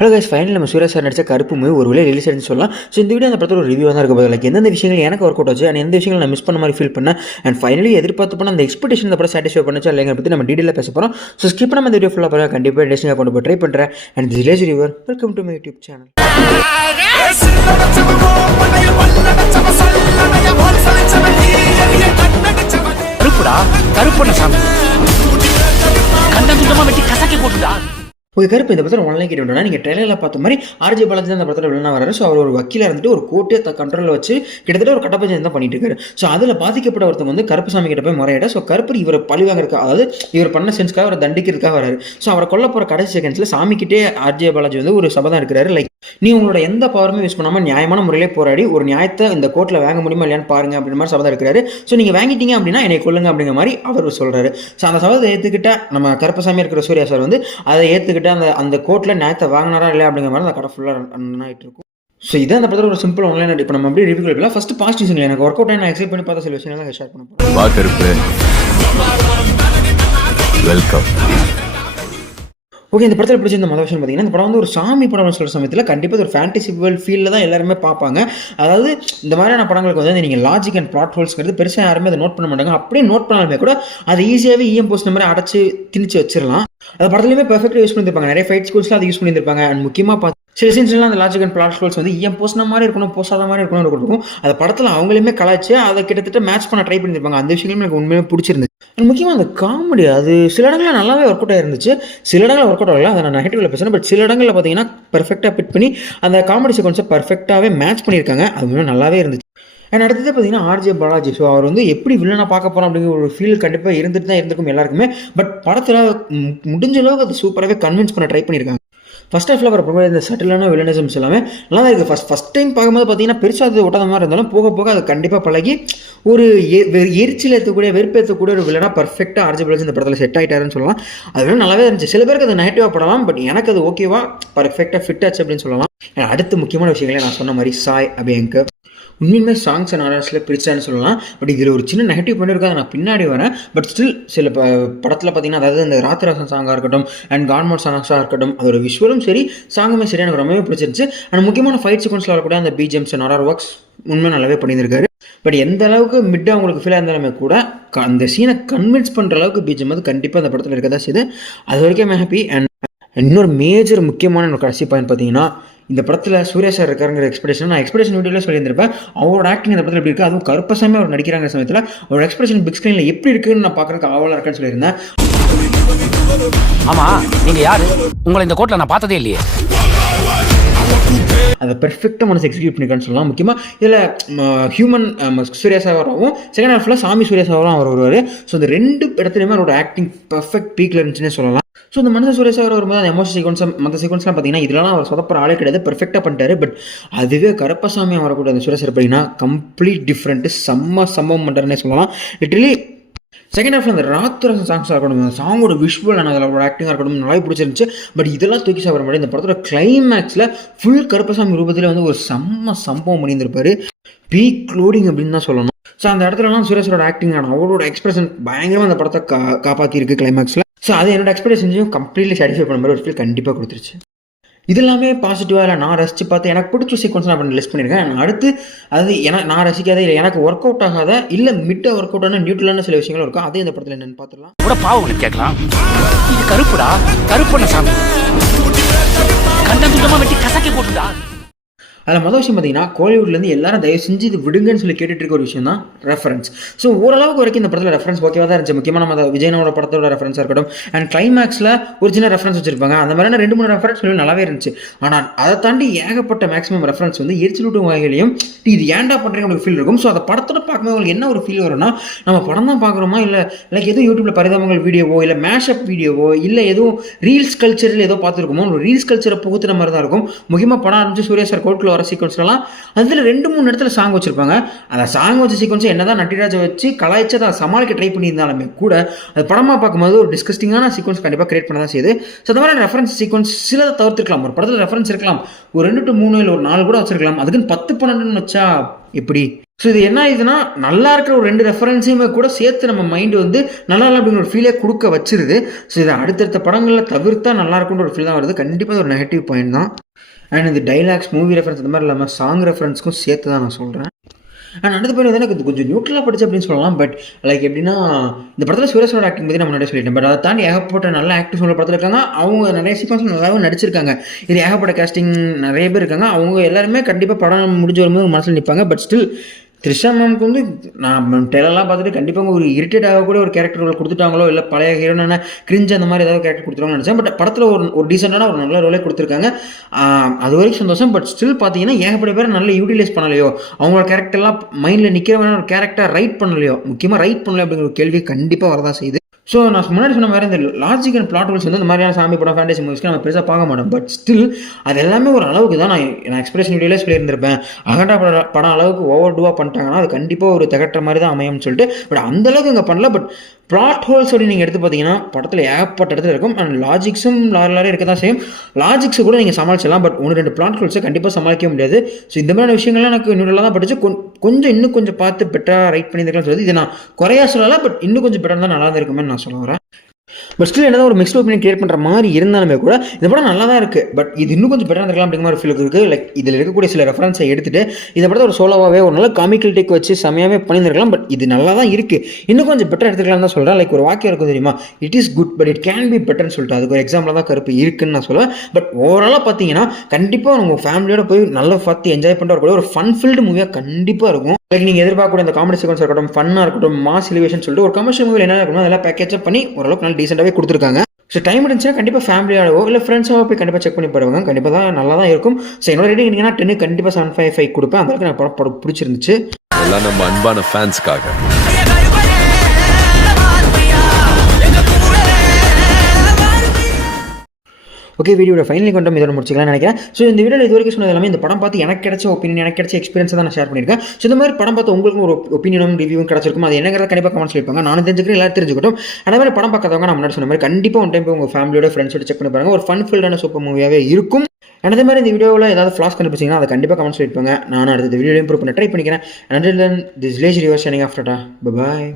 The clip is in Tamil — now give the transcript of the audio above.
ஹலோ கைஸ், ஃபைனல் நம்ம சூர்யா சார் நடிச்ச கருப்பு மூவி ஒரு வேளை ரிலீஸ் ஆச்சுன்னு சொல்லலாம். ஸோ இந்த வீடியோ அந்த படத்தில் ஒரு ரிவ்யூ தான் இருக்க போது. லைக் எந்தெந்த விஷயங்கள் எனக்கு ஒர்க் அவுட் ஆச்சு அண்ட் எந்த விஷயங்கள் நான் மிஸ் பண்ண மாதிரி ஃபீல் பண்ணேன் அண்ட் ஃபைனலி எதிர்பார்த்து பண்ண அந்த எக்ஸ்பெக்டேஷன் இந்த படம் சாட்டிஸ்ஃபை பண்ணுச்சு இல்லைங்க பற்றி நம்ம டீடெயிலாக பேச போகிறோம். ஸோ ஸ்கிப் பண்ணாமல் இந்த வீடியோ ஃபுல்லாக பாருங்கள். கண்டிப்பாக டெஸ்டிங்காக கொண்டு போய் ட்ரை பண்ணுறேன். And this village river, welcome to my YouTube channel. ஒரு கருப்பு இந்த படத்தில் ஒன்லைன் கேட்டு நீங்கள் ட்ரெயிலரில் பார்த்த மாதிரி ஆர்ஜே பாலாஜி தான் அந்த படத்தில் வில்லனா வராரு. ஸோ அவர் ஒரு வக்கீலாக இருந்துட்டு ஒரு கோர்ட்டை கண்ட்ரோலில் வச்சு கிட்டத்தட்ட ஒரு கட்டப்பஞ்சம் தான் பண்ணிட்டு இருக்காரு. ஸோ அதில் பாதிக்கப்பட்ட ஒருத்தவங்க வந்து கருப்புசாமி கிட்ட போய் முறையிட. ஸோ கருப்பு இவர் பழி வாங்குறதுக்காக, அதாவது இவர் பண்ண சென்ஸ்க்காக அவரை தண்டிக்கிறதுக்காக வராரு. ஸோ அவரை கொல்ல போகிற கடைசி செகண்ட்ஸில் சாமிக்கிட்டே ஆர்ஜே பாலாஜி வந்து ஒரு சபை தான் இருக்கிறாரு. லைக் நீ உங்களோட எந்த பவருமே யூஸ் பண்ணாமல் நியாயமான முறையிலே போராடி ஒரு நியாயத்தை இந்த கோர்ட்டில் வாங்க முடியுமா இல்லையான்னு பாருங்க அப்படின்ற மாதிரி சபதம் இருக்கிறாரு. ஸோ நீங்கள் வாங்கிட்டீங்க அப்படின்னா என்னை கொல்லுங்க அப்படிங்கிற மாதிரி அவர் சொல்கிறாரு. ஸோ அந்த சபதத்தை ஏற்றுக்கிட்ட நம்ம கருப்பசாமி இருக்கிற சூர்யா சார் வந்து அதை ஏற்றுக்கிட்ட அந்த கோர்ட்டில் நியாயத்தை வாங்கினாரா இல்லையா அப்படிங்கிற மாதிரி அந்த கடை ஃபுல்லாக ரன் ஆகிட்டு இருக்கும். ஸோ இதான் அந்த படத்தில் ஒரு சிம்பிள் ஆன்லைன். இப்போ நம்ம அப்படியே ரிவ்யூ கொடுக்கலாம். ஃபர்ஸ்ட் பாசிட்டிவ் விஷயம் எனக்கு ஒர்க் அவுட் ஆகி நான் எக்ஸைட் பண்ணி பார்த்த சில விஷயங்கள் தான் ஷேர் பண்ண போகிறேன். வெல்கம். ஓகே, இந்த படத்தில் பிடிச்ச இந்த மொதல் விஷயம் பார்த்தீங்கன்னா, இந்த படம் வந்து ஒரு சாமி படம் சொல்கிற சமயத்தில் கண்டிப்பாக ஒரு ஃபேண்டசி வேர்ல்ட் ஃபீலில் தான் எல்லாருமே பார்ப்பாங்க. அதாவது இந்த மாதிரியான படங்களுக்கு வந்து நீங்கள் லாஜிக் அண்ட் பிளாட் ஹோல்ஸ்ங்கிறது பெருசாக யாருமே அதை நோட் பண்ண மாட்டாங்க. அப்படியே நோட் பண்ணாலுமே கூட அதை ஈஸியாகவே இஎம் போஸ்ட் மாதிரி அடைச்சி திணிச்சு வச்சிடலாம். அது படத்துலையுமே பெர்ஃபெக்டாக யூஸ் பண்ணியிருப்பாங்க. நிறைய ஃபைட் ஸ்கூல்ஸ்லாம் அதை யூஸ் பண்ணியிருப்பாங்க. அண்ட் முக்கியமாக பார்த்து சில சீன்ஸ்லாம் அந்த லாஜிக் அண்ட் பிளாட் ஹோல்ஸ் வந்து இஎம் போஸ்ட் மாதிரி இருக்கணும், போஸ்டாத மாதிரி இருக்கணும்னு கொடுக்கும். அந்த படத்தில் அவங்களுமே கலாய்ச்சி அதை கிட்டத்தட்ட மேட்ச் பண்ண ட்ரை பண்ணியிருப்பாங்க. அந்த விஷயங்களும் எனக்கு உண்மையாக பிடிச்சிருந்துச்சு. முக்கியமாக அந்த காமெடி அது சில இடங்களில் நல்லாவே ஒர்க் அவுட் ஆயிருந்துச்சு, சில இடங்களில் ஒர்க் அவுட் ஆகல. அதை நான் நெகட்டிவ்ல பேசுகிறேன். பட் சில இடங்களில் பார்த்தீங்கன்னா பெர்ஃபெக்டாக பிட் பண்ணி அந்த காமெடி சீக்வன்ஸை பெர்ஃபெக்டாகவே மேட்ச் பண்ணியிருக்காங்க. அது மூலம் நல்லாவே இருந்துச்சு. அண்ட் அடுத்தது பார்த்தீங்கன்னா ஆர்ஜே பாலாஜி. ஸோ அவர் வந்து எப்படி வில்லனை பார்க்க போகிறோம் அப்படிங்கிற ஒரு ஃபீல் கண்டிப்பாக இருந்துட்டு தான் இருந்திருக்கும் எல்லாருக்குமே. பட் படத்தில் முடிஞ்ச அளவுக்கு அது சூப்பராகவே கன்வின்ஸ் பண்ண ட்ரை பண்ணியிருக்காங்க. ஃபஸ்ட் ஹாஃபில் வர ப்ரொவைட் இந்த சட்டிலான வில்லனிசம்ஸ் எல்லாமே நல்லா தான் இருக்குது. ஃபஸ்ட் டைம் பார்க்கும்போது பார்த்தீங்கன்னா பெருசாக அது ஒட்டாத மாதிரி இருந்தாலும் போக போக அது கண்டிப்பாக பழகி ஒரு எரிச்சல் ஏற்றக்கூடிய வெறுப்பேற்றக்கூடிய ஒரு வில்லனாக பர்ஃபெக்டாக ஆர்ஜே பாலாஜி இந்த படத்தில் செட் ஆகிட்டாருன்னு சொல்லலாம். அது நல்லாவே இருந்துச்சு. சில பேருக்கு அது நெகட்டிவாக படலாம், பட் எனக்கு அது ஓகேவா பர்ஃபெக்டாக ஃபிட் ஆச்சு அப்படின்னு சொல்லலாம். அடுத்த முக்கியமான விஷயங்களே நான் சொன்ன மாதிரி சாய் அபியங்கர் உண்மையுமே சாங்ஸ் அண்ட் ஆர்டர்ஸில் பிடிச்சான்னு சொல்லலாம். பட் இதில் ஒரு சின்ன நெகட்டிவ் பண்ணியிருக்காங்க, நான் பின்னாடி வரேன். பட் ஸ்டில் சில படத்தில் பார்த்தீங்கன்னா, அதாவது இந்த ராத்திராசன் சாங்காக இருக்கட்டும் அண்ட் கான்மோட் சாங்ஸாக இருக்கட்டும், அதோட விஷுவலும் சரி சாங்குமே சரி எனக்கு ரொம்பவே பிடிச்சிருந்துச்சு. அண்ட் முக்கியமான ஃபைட் சீக்வன்ஸில் வரக்கூடிய அந்த பிஜிஎம்ஸ் அண்ட் ஆர்ஆர் ஒர்க்ஸ் உண்மையாக நல்லாவே பண்ணியிருக்காரு. பட் எந்த அளவுக்கு மிட்டாக அவங்களுக்கு ஃபீலாக இருந்தாலுமே கூட அந்த சீனை கன்வின்ஸ் பண்ணுற அளவுக்கு பிஜிஎம் வந்து கண்டிப்பாக அந்த படத்தில் இருக்கதான் செய்யுது. அது வரைக்கும் ஹாப்பி. அண்ட் இன்னொரு மேஜர் முக்கியமான ஒரு கடைசி பாயிண்ட் பார்த்தீங்கன்னா, இந்த படத்தில் சூர்யா சார் இருக்காருங்கிற எக்ஸ்பெக்டேஷன் நான் எக்ஸ்பெக்டேஷன் வீடியோவில் சொல்லியிருந்திருப்பேன். அவரோட ஆக்டிங் இந்த படத்தில் எப்படி இருக்குது, அதுவும் கருப்பசாமி அவர் நடிக்கிறாங்க சமயத்தில் அவரோட எக்ஸ்பெக்டேஷன் பிக் ஸ்க்ரீனில் எப்படி இருக்குன்னு நான் பார்க்குறதுக்கு ஆவலாக இருக்கேன்னு சொல்லியிருந்தேன். ஆமாம், நீங்கள் யார்? உங்களை இந்த கோர்ட்டில் நான் பார்த்ததே இல்லையே. அதை பெர்ஃபெக்டாக மனசு எக்ஸிக்யூட் பண்ணியிருக்கான்னு சொல்லலாம். முக்கியமாக இதில் ஹியூமன் சூர்யா சாகராவும் செகண்ட் ஹாஃபில் சாமி சூர்யா சாகரும் அவர் வருவார். ஸோ இந்த ரெண்டு இடத்துலையுமே அவரோட ஆக்டிங் பெர்ஃபெக்ட் பீக்கில் இருந்துச்சுன்னே சொல்லலாம். ஸோ இந்த மனுஷன் சூர்யா சாகர் வரும்போது அந்த எமோஷன் சீக்வன்ஸ் மற்ற சீக்வன்ஸ்லாம் பார்த்தீங்கன்னா இதெல்லாம் அவர் சொதப்புற ஆளே கிடையாது, பெர்ஃபெக்டாக பண்ணிட்டாரு. பட் அதுவே கருப்பசாமி வரக்கூடிய அந்த சூர்யா சார் பார்த்தீங்கன்னா கம்ப்ளீட் டிஃப்ரெண்ட்டு, சம்பவம் பண்ணுறாருன்னே சொல்லலாம். லிட்டரலி செகண்ட் ஹாஃபில் அந்த ராத்திராசன் சாங்ஸாக இருக்கட்டும், அந்த சாங்கோட விஷுவல் அண்ட் அதில் ஆக்டிங்காக இருக்கட்டும் நல்லாவே பிடிச்சிருந்துச்சு. பட் இதெல்லாம் தூக்கி சாப்பிட முடியாது. இந்த படத்தோட கிளைமேக்ஸில் ஃபுல் கருப்பசாமி ரூபத்தில் வந்து ஒரு சம்பவம் பண்ணியிருந்திருப்பாரு. பீக் லோடிங் அப்படின்னு தான் சொல்லணும். ஸோ அந்த இடத்துலலாம் சுரேஷோட ஆக்டிங் ஆன அவரோட எக்ஸ்பிரஷன் பயங்கரமாக அந்த படத்தை காப்பாற்றிருக்கு கிளைமேக்ஸில். ஸோ அது என்னோட எக்ஸ்பெக்டேஷன்ஸையும் கம்ப்ளீட்லி சாட்டிஸ்ஃபை பண்ண மாதிரி ஒரு ஃபீல் கண்டிப்பாக கொடுத்துருச்சு. இது எல்லாமே பாசிட்டிவாக இல்லை நான் ரசித்து பார்த்து எனக்கு பிடிச்ச சீக்வன்ஸ் நான் லிஸ்ட் பண்ணியிருக்கேன். அடுத்து அது நான் ரசிக்காத இல்லை எனக்கு ஒர்க் அவுட் ஆகாத இல்லை மிட்ட ஒர்க் அவுட் ஆன நியூட்ரலான சில விஷயங்களும் இருக்கும். அதே இந்த படத்தில் என்னென்னு பார்த்துக்கலாம். கூட பாவம் கேட்கலாம், இது கருப்புடா, கருப்பண்ண சாமி கண்டம் துண்டமாக வெட்டி கசக்கி போட்டுடா. அதில் மொதல் விஷயம் பார்த்தீங்கன்னா, கோலிவுட்லேருந்து எல்லாரும் தயவு செஞ்சு இது விடுங்கன்னு சொல்லி கேட்டுட்டு இருக்க ஒரு விஷயம் தான் ரெஃபரன்ஸ். ஸோ ஓரளவுக்கு வரைக்கும் இந்த படத்தில் ரெஃபரன்ஸ் ஓகேவாக தான் இருந்துச்சு. முக்கியமாக நம்ம விஜயனோட படத்தோட ரெஃபரன்ஸாக இருக்கட்டும் அண்ட் கிளைமேக்ஸில் ஒரு சின்ன ரெஃபரன்ஸ் வச்சிருப்பாங்க. அந்த மாதிரியான 2-3 ரெஃபரன்ஸ் சொல்லி நல்லாவே இருந்துச்சு. ஆனால் அதை தாண்டி ஏகப்பட்ட மேக்ஸிமம் ரெஃபரன்ஸ் வந்து எரிச்சலூட்டும் வகையிலையும் இது ஏன்டா பண்ணுறீங்க உங்களுக்கு ஃபீல் இருக்கும். ஸோ அதை படத்தோட பார்க்கும்போது உங்களுக்கு என்ன ஒரு ஃபீல் வரும்னா, நம்ம படம் தான் பார்க்குறோமா இல்லை லைக் எதுவும் யூடியூப்பில் பரிதாபங்கள் வீடியோவோ இல்லை மேஷப் வீடியோவோ இல்லை எதுவும் ரீல்ஸ் கல்ச்சரில் ஏதோ பார்த்துருக்கோமோ ஒரு ரீல்ஸ் கல்ச்சரை புகுத்துற மாதிரி தான் இருக்கும். முக்கியமாக படம் ஆரம்பிச்சு சூர்யா சார் கோர்ட்டில் வர சீக்வன்ஸ்லாம் அதில் 2-3 இடத்துல சாங் வச்சிருப்பாங்க. அந்த சாங் வச்ச சீக்வன்ஸை என்னதான் நட்டிராஜை வச்சு கலாய்ச்சி அதை சமாளிக்க ட்ரை பண்ணியிருந்தாலுமே கூட அது படமாக பார்க்கும்போது ஒரு டிஸ்கஸ்டிங்கான சீக்வன்ஸ் கண்டிப்பாக கிரியேட் பண்ண தான் செய்யுது. ஸோ அந்த மாதிரி ரெஃபரன்ஸ் சீக்வன்ஸ் சிலதை தவிர்த்துருக்கலாம். ஒரு படத்தில் ரெஃபரன்ஸ் இருக்கலாம், ஒரு 2 to 3 இல்லை ஒரு 4 கூட வச்சிருக்கலாம். அதுக்குன்னு 10-12 வச்சா எப்படி? ஸோ இது என்ன ஆயிடுதுன்னா, நல்லா இருக்கிற ஒரு 2 ரெஃபரன்ஸையுமே கூட சேர்த்து நம்ம மைண்ட் வந்து நல்லா இல்ல அப்படிங்கிற ஒரு ஃபீலே குடுக்க வச்சுருது. ஸோ இத அடுத்தடுத்த படங்கள்ல தவிர்த்தா நல்லா இருக்குன்ற ஒரு ஃபீல் தான் வருது. கண்டிப்பா இது ஒரு நெகட்டிவ் பாயிண்ட் தான். அண்ட் இந்த டயலாக்ஸ், மூவி ரெஃபரன்ஸ் இந்த மாரி இல்லாம சாங் ரெஃபரன்ஸ்க்கும் சேர்த்து தான் நான் சொல்றேன். அண்ட் அடுத்த பாயிண்ட் வந்து எனக்கு கொஞ்சம் நியூட்ரலா படிச்சு அப்படின்னு சொல்லலாம். பட் லைக் எப்படின்னா, இந்த படத்துல சுரேஷோட ஆக்டிங் பத்தி நான் முன்னாடியே சொல்லிட்டேன். பட் அதை தாண்டி ஏகப்பட்ட நல்ல ஆக்டர்ஸ் உள்ள படத்துல இருக்காங்க. அவங்க நிறைய சீக்வன்ஸ் நல்லாவே நடிச்சிருக்காங்க. இது ஏகப்பட்ட கேஸ்டிங் நிறைய பேர் இருக்காங்க. அவங்க எல்லாருமே கண்டிப்பா படம் முடிஞ்சு வரும்போது மனசுல நிப்பாங்க. பட் ஸ்டில் த்ரிஷா மேம்க்கு வந்து நான் டெய்லர்லாம் பார்த்துட்டு கண்டிப்பாக ஒரு இரிட்டேட் ஆகக்கூடிய ஒரு கேரக்டர் ரோல் கொடுத்துட்டாங்களோ, இல்லை பழைய ஹீரோனான கிரிஞ்ச் அந்த மாதிரி ஏதாவது கேரக்டர் கொடுத்துருவாங்கன்னு நினச்சேன். பட் படத்தில் ஒரு டீசெண்டான ஒரு நல்ல ரோலே கொடுத்துருக்காங்க. அது வரைக்கும் சந்தோஷம். பட் ஸ்டில் பார்த்தீங்கன்னா ஏகப்பட்ட பேர் நல்லா யூட்டிலைஸ் பண்ணலையோ, அவங்களோட கேரக்டர்லாம் மைண்டில் நிற்கிறவன ஒரு கேரக்டர் ரைட் பண்ணலையோ, முக்கியமாக ரைட் பண்ணலையோ அப்படிங்கிற ஒரு கேள்வி கண்டிப்பாக வரதான் செய்யுது. ஸோ நான் முன்னாடி சொன்ன மாதிரி இந்த லாஜிக் அண்ட் பிளாட் ஹோல்ஸ் வந்து இந்த மாதிரியான சாமி படம் ஃபேண்டசி மூவிஸ்க்கு நம்ம பெருசாக பார்க்க மாட்டோம். பட் ஸ்டில் அது எல்லாமே ஒரு அளவுக்கு தான் நான் எக்ஸ்பிரஷன் வீடியோலே சொல்லியிருந்திருப்பேன். அகண்டா படம் அளவுக்கு ஓவர் டூவாக பண்ணிட்டாங்கன்னா அது கண்டிப்பாக ஒரு திகட்டுற மாதிரி தான் அமையும்னு சொல்லிட்டு. பட் அந்தளவுக்கு இங்கே பண்ணல. பட் பிளாட் ஹோல்ஸ் அப்படி நீங்கள் எடுத்து பார்த்தீங்கன்னா படத்தில் ஏகப்பட்ட இடத்துல இருக்கும். அண்ட் லாஜிக்ஸும் லாரே இருக்க தான் செய்யும். லாஜிக்ஸை கூட நீங்கள் சமாளிச்சிடலாம். பட் 1-2 பிளாட் ஹோல்ஸை கண்டிப்பாக சமாளிக்க முடியாது. ஸோ இந்த மாதிரியான விஷயங்கள்லாம் எனக்கு இன்னும் தான் படிச்சு இன்னும் கொஞ்சம் பார்த்து பெட்டராக ரைட் பண்ணியிருக்கலாம் சொல்லுது. இதை நான் குறையா சொல்லலாம். பட் இன்னும் கொஞ்சம் பெட்டராக தான் நல்லா இருக்குமே நான் சொல்ல வரேன். பட் ஸ்டில் என்னதான் ஒரு மிக்ஸ்ட் ஒப்பீனியன் கிரியேட் பண்ணுற மாதிரி இருந்தாலுமே கூட இந்த படம் நல்லா தான் இருக்குது. பட் இது இன்னும் கொஞ்சம் பெட்டராக இருக்கலாம் அப்படிங்கிற மாதிரி ஃபீல் இருக்குது. லைக் இதில் இருக்கக்கூடிய சில ரெஃபரன்ஸை எடுத்துகிட்டு இதை படத்தை ஒரு சோலோவாகவே ஒரு நல்ல காமிக்கல் டேக் வச்சு செமையாகவே பண்ணியிருக்கலாம். பட் இது நல்லா தான் இருக்குது. இன்னும் கொஞ்சம் பெட்டராக எடுத்துக்கலாம் தான் சொல்கிறேன். லைக் ஒரு வாக்கியம் இருக்கும் தெரியுமா, it is good but it can be பெட்டர்னு சொல்லிட்டு அதுக்கு ஒரு எக்ஸாம்பிள் தான் கருப்பு இருக்குன்னு நான் சொல்லுவேன். பட் ஓவராலாக பார்த்தீங்கன்னா கண்டிப்பாக உங்கள் ஃபேமிலியோட போய் நல்லா பார்த்து என்ஜாய் பண்ணிட்டு வரக்கூடிய ஒரு ஃபன் ஃபில்டு மூவியாக கண்டிப்பாக இருக்கும். லைக் நீங்கள் எதிர்பார்க்கக்கூடிய இந்த காமெடி சீக்வன்ஸ் இருக்கட்டும், ஃபன்னாக இருக்கட்டும், மாஸ் எலிவேஷன் சொல்லிட்டு ஒரு கமர்ஷியல் மூவியில் என்ன இருக்கணும் அதெல்லாம் பேக்கேஜ் பண்ணி ஓரளவுக்கு நல்லா டீசெண்டாகவே கொடுத்துருக்காங்க. ஸோ டைம் இருந்துச்சுன்னா கண்டிப்பாக ஃபேமிலியாகவோ இல்லை ஃப்ரெண்ட்ஸாகவோ போய் கண்டிப்பாக செக் பண்ணி பாருவாங்க. கண்டிப்பாக தான் நல்லா தான் இருக்கும். ஸோ என்னோட ரேட்டிங் என்னன்னா 10 கண்டிப்பாக 7.5 கொடுப்பேன். அந்த அளவுக்கு எனக்கு படம் பிடிச்சிருந்துச்சு. எல்லாம் நம்ம அன்பான ஃபேன்ஸ்க்காக. ஓகே, வீடியோட ஃபைனலி கொண்டு இதோட முடிச்சிக்கலாம்னு நினைக்கிறேன். ஸோ இந்த வீடியோவில் இது வரைக்கும் சொன்னது எல்லாமே இந்த படம் பார்த்து எனக்கு கிடைச்ச ஒப்பீனியன், எனக்கு கிடைச்ச எக்ஸ்பீரியன்ஸ் தான் நான் ஷேர் பண்ணியிருக்கேன். ஸோ இந்த மாதிரி படம் பார்த்து உங்களுக்கு ஒரு ஒப்பீனியனும் ரிவ்யூவும் கிடச்சிருக்கும். அது என்னங்கிறத கண்டிப்பாக கமெண்ட்ஸ் சொல்லிப்பாங்க. நான் தெரிஞ்சுக்கிறேன், எல்லாரும் தெரிஞ்சுக்கிட்டும். அதே மாதிரி படம் பார்க்காதவங்க நான் முன்னாடி சொன்ன மாதிரி கண்டிப்பாக ஒன் டைம் போய் உங்கள் ஃபேமிலியோட ஃப்ரெண்ட்ஸோட செக் பண்ணி பாருங்க. ஒரு ஃபன் ஃபில்டான சூப்பர் மூவியாகவே இருக்கும். அதே மாதிரி இந்த வீடியோவில் ஏதாவது ஃப்ளாஸ் கண்டுபிடிச்சிங்கன்னா அதை கண்டிப்பாக கமெண்ட்ஸ் சொல்லிப்பாங்க. நான் அடுத்த வீடியோ இம்ப்ரூவ் பண்ண ட்ரை பண்ணிக்கிறேன். Until then, this is Leisure River signing off. Bye bye.